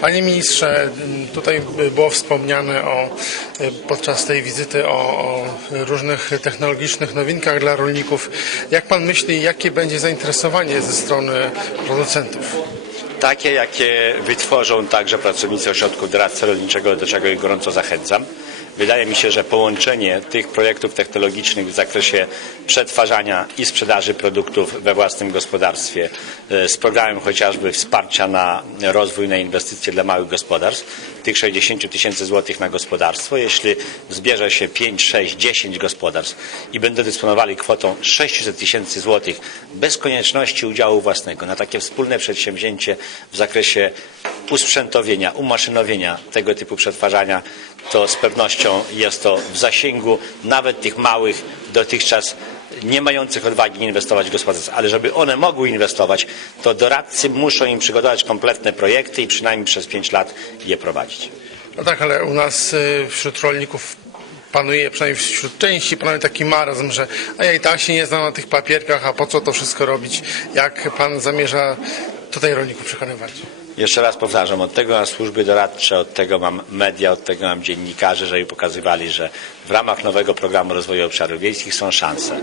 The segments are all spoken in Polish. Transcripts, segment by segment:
Panie ministrze, tutaj było wspomniane o, podczas tej wizyty o, o różnych technologicznych nowinkach dla rolników. Jak pan myśli, jakie będzie zainteresowanie ze strony producentów? Takie, jakie wytworzą także pracownicy Ośrodków Doradztwa Rolniczego, do czego ich gorąco zachęcam. Wydaje mi się, że połączenie tych projektów technologicznych w zakresie przetwarzania i sprzedaży produktów we własnym gospodarstwie e, z programem chociażby wsparcia na rozwój, na inwestycje dla małych gospodarstw, tych 60 tysięcy złotych na gospodarstwo, jeśli zbierze się 5, 6, 10 gospodarstw i będą dysponowali kwotą 600 tysięcy złotych bez konieczności udziału własnego na takie wspólne przedsięwzięcie w zakresie usprzętowienia, umaszynowienia tego typu przetwarzania, to z pewnością jest to w zasięgu nawet tych małych, dotychczas nie mających odwagi inwestować w gospodarstw, ale żeby one mogły inwestować, to doradcy muszą im przygotować kompletne projekty i przynajmniej przez 5 lat je prowadzić. No tak, ale u nas y, wśród rolników panuje, przynajmniej wśród części, panuje taki marazm, że a ja i tak się nie znam na tych papierkach, a po co to wszystko robić? Jak pan zamierza tutaj rolników przekonywać? Jeszcze raz powtarzam, od tego mam służby doradcze, od tego mam media, od tego mam dziennikarzy, żeby pokazywali, że w ramach nowego programu rozwoju obszarów wiejskich są szanse.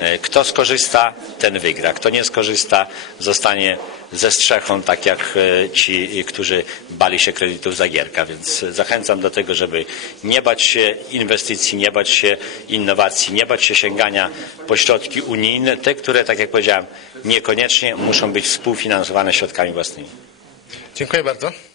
E, Kto skorzysta, ten wygra. Kto nie skorzysta, zostanie ze strzechą, tak jak e, ci, którzy bali się kredytów za gierka. Więc zachęcam do tego, żeby nie bać się inwestycji, nie bać się innowacji, nie bać się sięgania po środki unijne, te, które, tak jak powiedziałem, niekoniecznie muszą być współfinansowane środkami własnymi. Dziękuję bardzo.